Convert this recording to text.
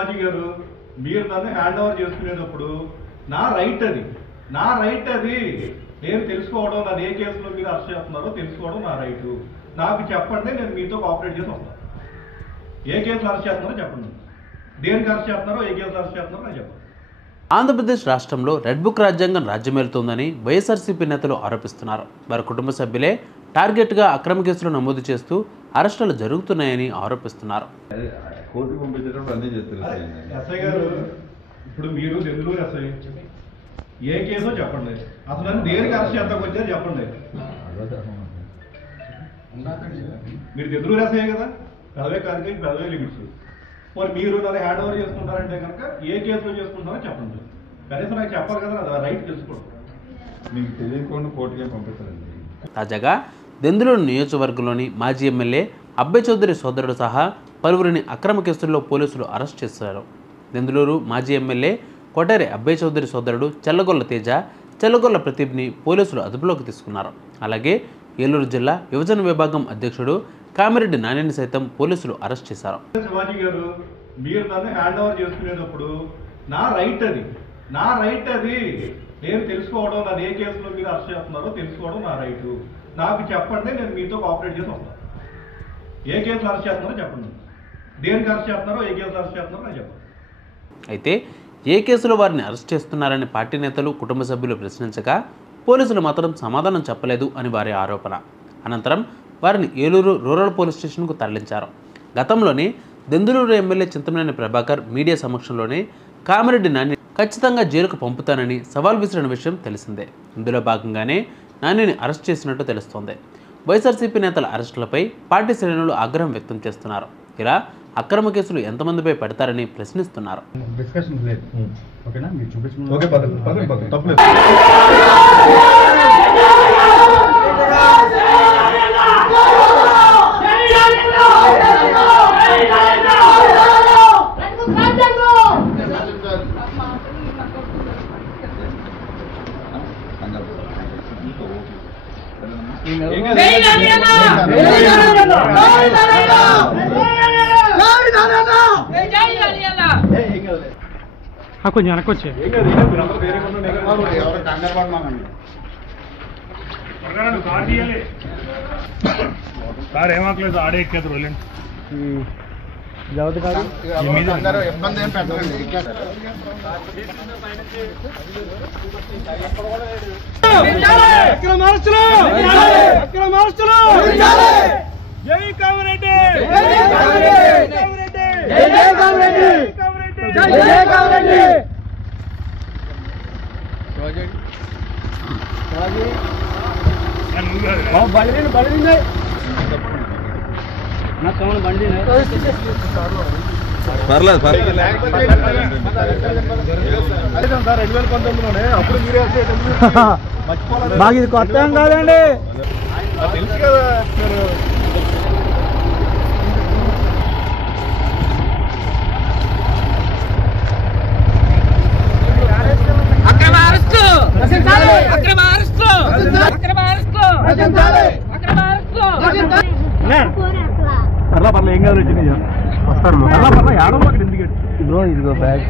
శివాజీ గారు మీరు నన్ను హ్యాండ్ ఓవర్ చేసుకునేటప్పుడు నా రైట్ అది నేను తెలుసుకోవడం నన్ను ఏ కేసులో మీరు అరెస్ట్ చేస్తున్నారో తెలుసుకోవడం నా రైట్. నాకు చెప్పండి, నేను మీతో కోఆపరేట్ చేసి వస్తాను. ఏ కేసులు అరెస్ట్ చేస్తున్నారో చెప్పండి, దేనికి అరెస్ట్ చేస్తున్నారో, ఏ కేసులు అరెస్ట్ చేస్తున్నారో నాకు చెప్పండి. ఆంధ్రప్రదేశ్ రాష్ట్రంలో రెడ్ బుక్ రాజ్యాంగం రాజ్యమేలుతోందని వైఎస్ఆర్సీపీ నేతలు ఆరోపిస్తున్నారు. వారి కుటుంబ సభ్యులే టార్గెట్గా అక్రమ కేసులు నమోదు చేస్తూ అరెస్టులు జరుగుతున్నాయని ఆరోపిస్తున్నారు. ఎస్ఐ గారు, ఇప్పుడు మీరు దెందులూరు ఎస్ఐ, ఏ కేసో చెప్పండి, అసలు నన్ను దేనికి అరెస్ట్ చేద్దాం వచ్చారో చెప్పండి. మీరు దెందులూరు ఎస్ఐ కదా, పెదవే కాదు పెదవే లిమిట్స్. మరి మీరు నన్ను హ్యాండ్ ఓవర్ చేసుకుంటారంటే కనుక ఏ కేసులో చేసుకుంటారో చెప్పండి. కనీసం నాకు చెప్పాలి కదా, అది రైట్ తెలుసుకోండి. మీకు తెలియకుండా కోర్టుకే పంపిస్తారండి. తాజాగా దెందులూరు నియోజకవర్గంలోని మాజీ ఎమ్మెల్యే అబ్బయ్ చౌదరి సోదరుడు సహా పలువురిని అక్రమ కేసుల్లో పోలీసులు అరెస్ట్ చేశారు. దెందులూరు మాజీ ఎమ్మెల్యే కొటారి అబ్బయ్ చౌదరి సోదరుడు చెల్లగొల్ల తేజ, చెల్లగొల్ల ప్రదీప్ని పోలీసులు అదుపులోకి తీసుకున్నారు. అలాగే ఏలూరు జిల్లా యువజన విభాగం అధ్యక్షుడు కామిరెడ్డి నానిని సైతం పోలీసులు అరెస్ట్ చేశారు. శివాజీ గారు, మీరు నన్ను హ్యాండ్ ఓవర్ చేసుకునేటప్పుడు నా రైట్ అది నేను తెలుసుకోవడం నన్ను ఏ కేసులో మీరు అరెస్ట్ చేస్తున్నారో తెలుసుకోవడం నా రైట్. నాకు చెప్పండి, నేను మీతో కోఆపరేట్ చేసి వస్తాను. ఏ కేసులు అరెస్ట్ చేస్తున్నారో చెప్పండి, దేనికి అరెస్ట్ చేస్తున్నారో, ఏ కేసులు అరెస్ట్ చేస్తున్నారో నాకు చెప్పండి. అయితే ఏ కేసులో వారిని అరెస్ట్ చేస్తున్నారని పార్టీ నేతలు, కుటుంబ సభ్యులు ప్రశ్నించగా పోలీసులు మాత్రం సమాధానం చెప్పలేదు అని వారి ఆరోపణ. అనంతరం వారిని ఏలూరు రూరల్ పోలీస్ స్టేషన్కు తరలించారు. గతంలోనే దెందులూరు ఎమ్మెల్యే చింతమనేని ప్రభాకర్ మీడియా సమక్షంలోనే కామిరెడ్డి నాని ఖచ్చితంగా జైలుకు పంపుతానని సవాల్ విసిరిన విషయం తెలిసిందే. ఇందులో భాగంగానే నానిని అరెస్ట్ చేసినట్టు తెలుస్తోంది. వైఎస్ఆర్సీపీ నేతల అరెస్టులపై పార్టీ శ్రేణులు ఆగ్రహం వ్యక్తం చేస్తున్నారు. ఇలా అక్రమ కేసులు ఎంతమందిపై పెడతారని ప్రశ్నిస్తున్నారు. కొంచెం వెనకొచ్చే సార్ ఏమాకలేదు ఆడే ఎక్కేది రోజులండి ఇబ్బంది ఏం పెట్టండి. జై కామిరెడ్డి, పర్లేదు సార్ 2019లోనే అప్పుడు మీరే మాకు ఇది కొత్త ఏం కాదండి, తెలుసు కదా. పర్లే ఏం కాదు, వస్తారు పర్లే ఏడవ ఎందుకు ఇదిగో బ్యాగ్